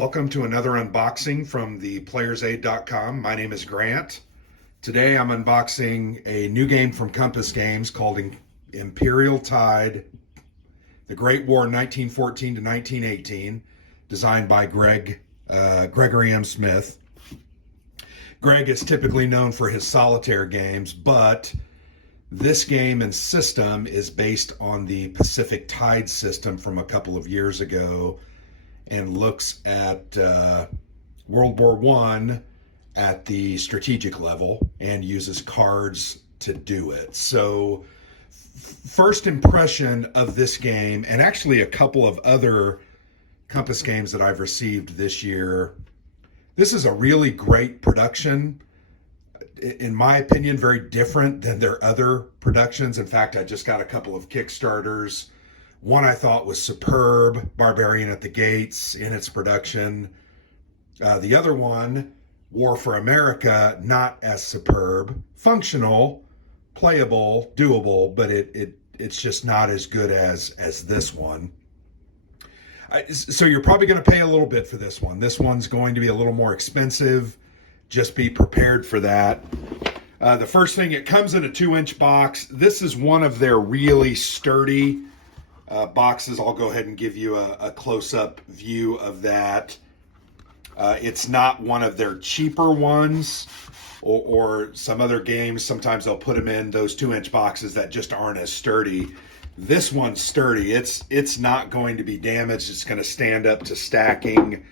Welcome to another unboxing from the playersaid.com. My name is Grant. Today I'm unboxing a new game from Compass Games called Imperial Tide, The Great War 1914 to 1918, designed by Gregory M. Smith. Greg is typically known for his solitaire games, but this game and system is based on the Pacific Tide system from a couple of years ago, and looks at World War I at the strategic level and uses cards to do it. So first impression of this game, and actually a couple of other Compass games that I've received this year, this is a really great production. In my opinion, very different than their other productions. In fact, I just got a couple of Kickstarters. One I thought was superb, Barbarian at the Gates in its production. The other one, War for America, not as superb, functional, playable, doable, but it's just not as good as this one. So you're probably going to pay a little bit for this one. This one's going to be a little more expensive. Just be prepared for that. The first thing, it comes in a 2-inch box. This is one of their really sturdy boxes. I'll go ahead and give you a close-up view of that. It's not one of their cheaper ones, or some other games. Sometimes they'll put them in those 2-inch boxes that just aren't as sturdy. This one's sturdy. It's not going to be damaged. It's going to stand up to stacking,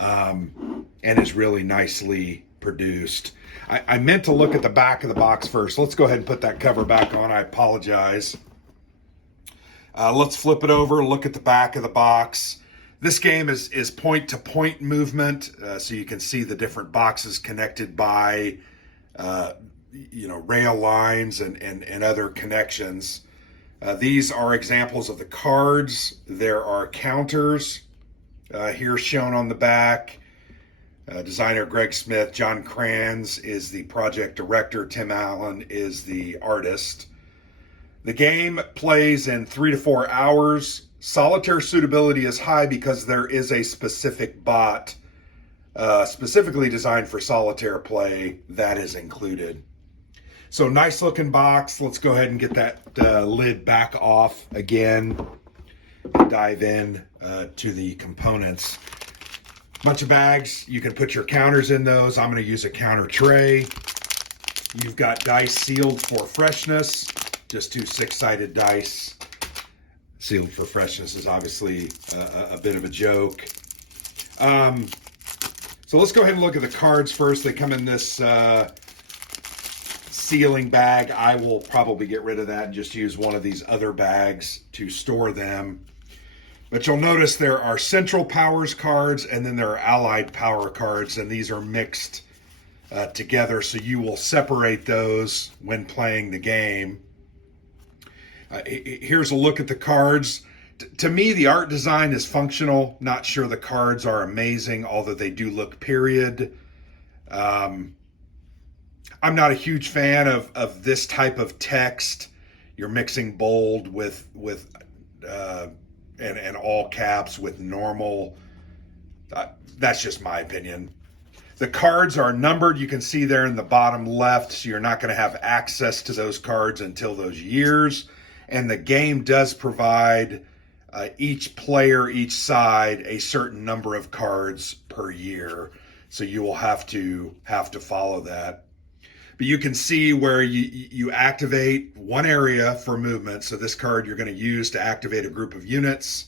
and is really nicely produced. I meant to look at the back of the box first. Let's go ahead and put that cover back on. I apologize. Let's flip it over, look at the back of the box. This game is point-to-point movement, so you can see the different boxes connected by rail lines and other connections. These are examples of the cards. There are counters here shown on the back. Designer Greg Smith, John Kranz is the project director, Tim Allen is the artist. The game plays in 3 to 4 hours. Solitaire suitability is high because there is a specific bot specifically designed for solitaire play that is included. So nice looking box. Let's go ahead and get that lid back off again and dive in to the components. Bunch of bags. You can put your counters in those. I'm going to use a counter tray. You've got dice sealed for freshness. Just 2 6-sided dice. Sealed for freshness is obviously a bit of a joke. So let's go ahead and look at the cards first. They come in this sealing bag. I will probably get rid of that and just use one of these other bags to store them. But you'll notice there are Central Powers cards, and then there are Allied Power cards, and these are mixed together, so you will separate those when playing the game. Here's a look at the cards. To me, the art design is functional. Not sure the cards are amazing, although they do look period. I'm not a huge fan of this type of text. You're mixing bold with and all caps with normal. That's just my opinion. The cards are numbered. You can see there in the bottom left, so you're not going to have access to those cards until those years. And the game does provide each player, each side, a certain number of cards per year. So you will have to follow that. But you can see where you activate one area for movement. So this card you're going to use to activate a group of units.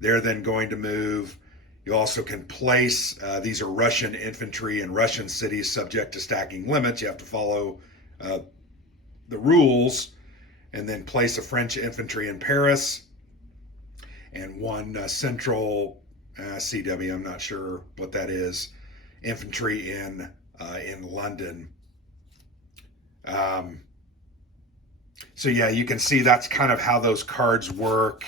They're then going to move. You also can place, these are Russian infantry in Russian cities subject to stacking limits. You have to follow the rules. And then place a French infantry in Paris and one central CW, I'm not sure what that is, infantry in London. So yeah, you can see that's kind of how those cards work.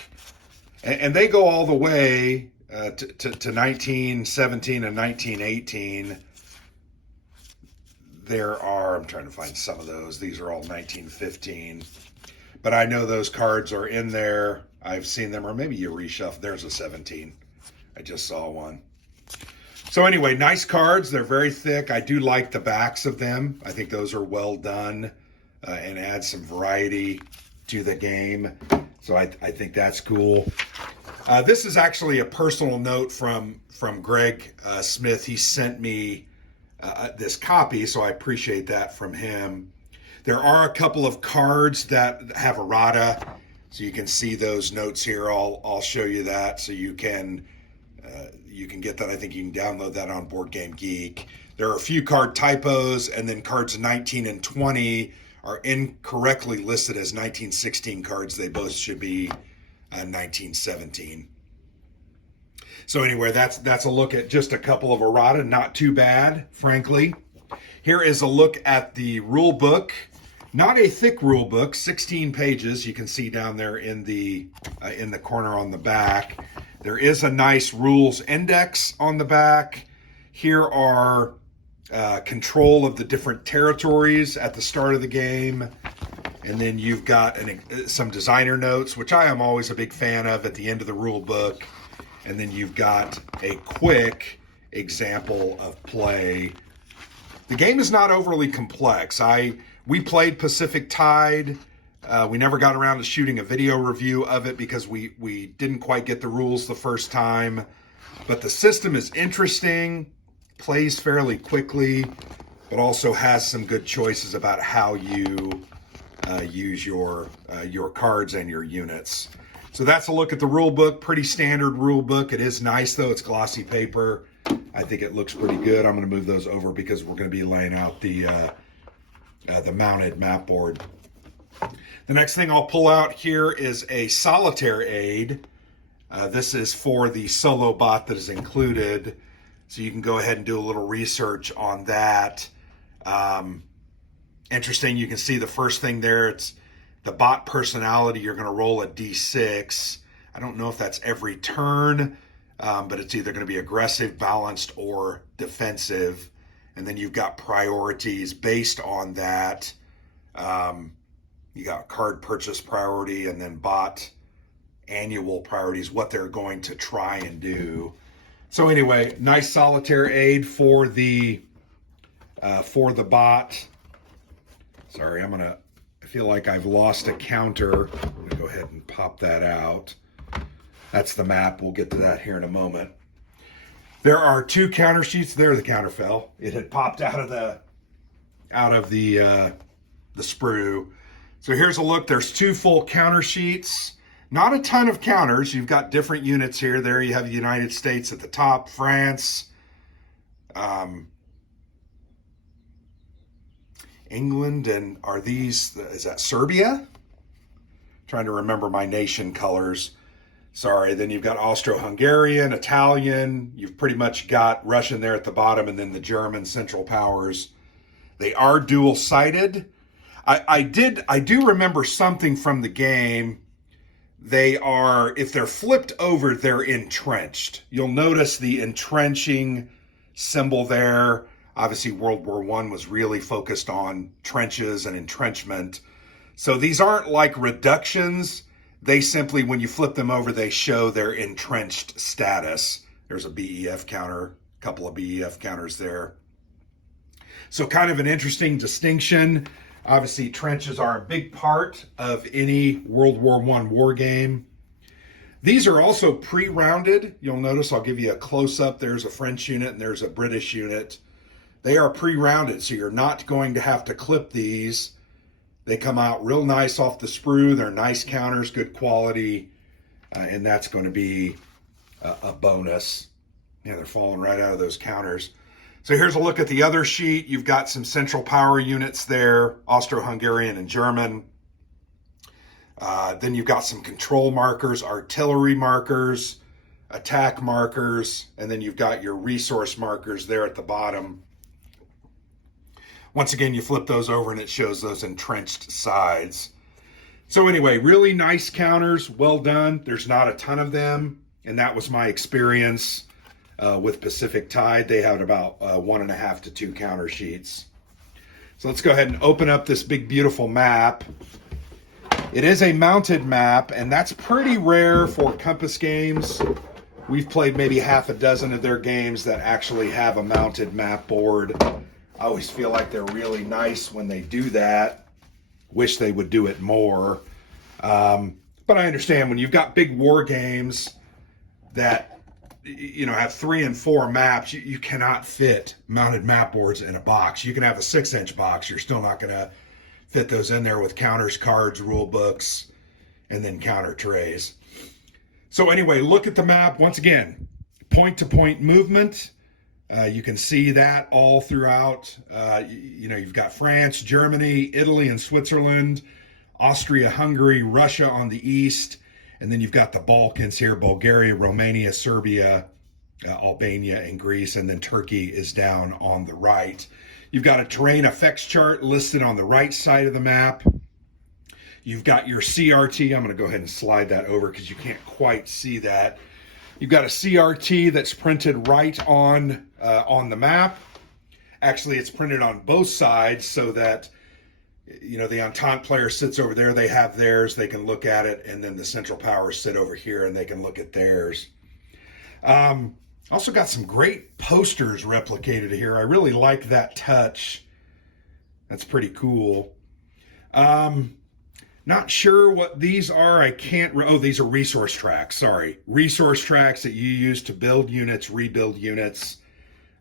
And they go all the way to 1917 and 1918. There are, I'm trying to find some of those. These are all 1915. But I know those cards are in there. I've seen them, or maybe you reshuffle. There's a 17. I just saw one. So anyway, nice cards. They're very thick. I do like the backs of them. I think those are well done and add some variety to the game. So I think that's cool. This is actually a personal note from Greg Smith. He sent me this copy, so I appreciate that from him. There are a couple of cards that have errata, so you can see those notes here. I'll show you that so you can get that. I think you can download that on Board Game Geek. There are a few card typos, and then cards 19 and 20 are incorrectly listed as 1916 cards. They both should be 1917. So anyway, that's a look at just a couple of errata. Not too bad, frankly. Here is a look at the rule book. Not a thick rule book, 16 pages. You can see down there in the corner on the back. There is a nice rules index on the back. Here are control of the different territories at the start of the game. And then you've got some designer notes, which I am always a big fan of at the end of the rule book. And then you've got a quick example of play. The game is not overly complex. We played Pacific Tide. We never got around to shooting a video review of it because we didn't quite get the rules the first time. But the system is interesting, plays fairly quickly, but also has some good choices about how you use your cards and your units. So that's a look at the rule book. Pretty standard rule book. It is nice though. It's glossy paper. I think it looks pretty good. I'm going to move those over because we're going to be laying out the mounted map board. The next thing I'll pull out here is a Solitaire Aid. This is for the solo bot that is included. So you can go ahead and do a little research on that. Interesting, you can see the first thing there, it's the bot personality. You're going to roll a d6. I don't know if that's every turn, but it's either going to be aggressive, balanced, or defensive. And then you've got priorities based on that. You got card purchase priority and then bot annual priorities, what they're going to try and do. So anyway, nice Solitaire Aid for the bot. Sorry, I feel like I've lost a counter. I'm going to go ahead and pop that out. That's the map. We'll get to that here in a moment. There are two counter sheets. There, the counter fell. It had popped out of the sprue. So here's a look. There's two full counter sheets. Not a ton of counters. You've got different units here. There you have the United States at the top, France, England, and is that Serbia? Trying to remember my nation colors. Sorry. Then you've got Austro-Hungarian, Italian. You've pretty much got Russian there at the bottom, and then the German Central Powers. They are dual-sided. I do remember something from the game. They are, if they're flipped over, they're entrenched. You'll notice the entrenching symbol there. Obviously, World War I was really focused on trenches and entrenchment. So these aren't like reductions. They simply, when you flip them over, they show their entrenched status. There's a BEF counter, a couple of BEF counters there. So kind of an interesting distinction. Obviously, trenches are a big part of any World War I war game. These are also pre-rounded. You'll notice I'll give you a close-up. There's a French unit and there's a British unit. They are pre-rounded, so you're not going to have to clip these. They come out real nice off the sprue. They're nice counters, good quality, and that's going to be a bonus. Yeah, they're falling right out of those counters. So here's a look at the other sheet. You've got some central power units there, Austro-Hungarian and German. Then you've got some control markers, artillery markers, attack markers, and then you've got your resource markers there at the bottom. Once again, you flip those over and it shows those entrenched sides. So anyway, really nice counters, well done. There's not a ton of them, and that was my experience with Pacific Tide. They had about 1.5 to 2 counter sheets. So let's go ahead and open up this big, beautiful map. It is a mounted map, and that's pretty rare for Compass games. We've played maybe half a dozen of their games that actually have a mounted map board. I always feel like they're really nice when they do that. Wish they would do it more. But I understand when you've got big war games that have 3 and 4 maps, you cannot fit mounted map boards in a box. You can have a 6-inch box. You're still not going to fit those in there with counters, cards, rule books, and then counter trays. So anyway, look at the map. Once again, point-to-point movement. You can see that all throughout. You've got France, Germany, Italy, and Switzerland, Austria, Hungary, Russia on the east, and then you've got the Balkans here, Bulgaria, Romania, Serbia, Albania, and Greece, and then Turkey is down on the right. You've got a terrain effects chart listed on the right side of the map. You've got your CRT. I'm going to go ahead and slide that over because you can't quite see that. You've got a CRT that's printed right on the map. Actually, it's printed on both sides so that the Entente player sits over there. They have theirs. They can look at it, and then the Central Powers sit over here and they can look at theirs. Also got some great posters replicated here. I really like that touch. That's pretty cool. Not sure what these are. I can't. Oh, these are resource tracks. Sorry. Resource tracks that you use to build units, rebuild units.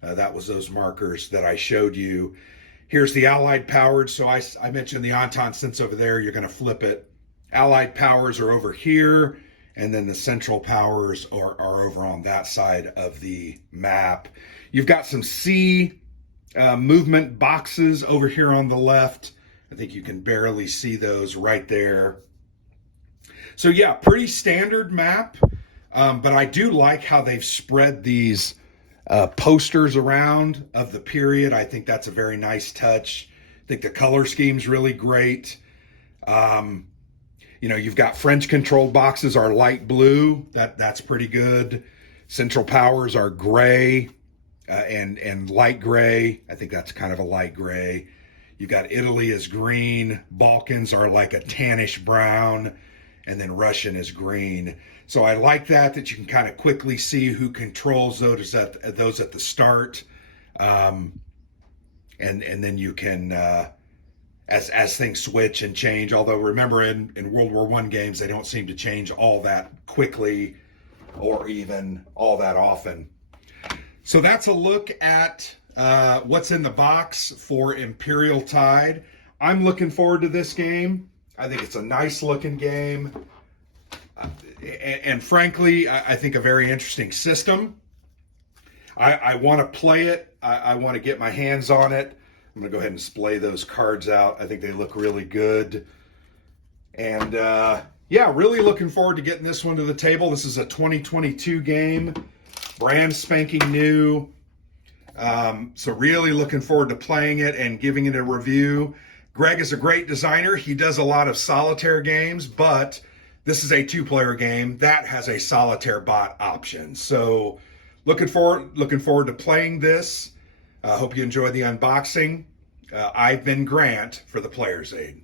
That was those markers that I showed you. Here's the Allied powers. So I mentioned the Entente sits over there. You're going to flip it. Allied powers are over here. And then the Central powers are over on that side of the map. You've got some sea movement boxes over here on the left. I think you can barely see those right there. So yeah, pretty standard map, but I do like how they've spread these posters around of the period. I think that's a very nice touch. I think the color scheme's really great. You've got French-controlled boxes are light blue. That's pretty good. Central powers are gray and light gray. I think that's kind of a light gray. You've got Italy is green, Balkans are like a tannish brown, and then Russian is green. So I like that you can kind of quickly see who controls those at the start. And then you can, as things switch and change, although remember in World War I games, they don't seem to change all that quickly or even all that often. So that's a look at what's in the box for Imperial Tide. I'm looking forward to this game. I think it's a nice looking game. And frankly, I think a very interesting system. I want to play it. I want to get my hands on it. I'm going to go ahead and splay those cards out. I think they look really good. And yeah, really looking forward to getting this one to the table. This is a 2022 game, brand spanking new. So really looking forward to playing it and giving it a review. Greg is a great designer. He does a lot of solitaire games, but this is a 2-player game that has a solitaire bot option. So looking forward to playing this. Hope you enjoy the unboxing. I've been Grant for the Player's Aid.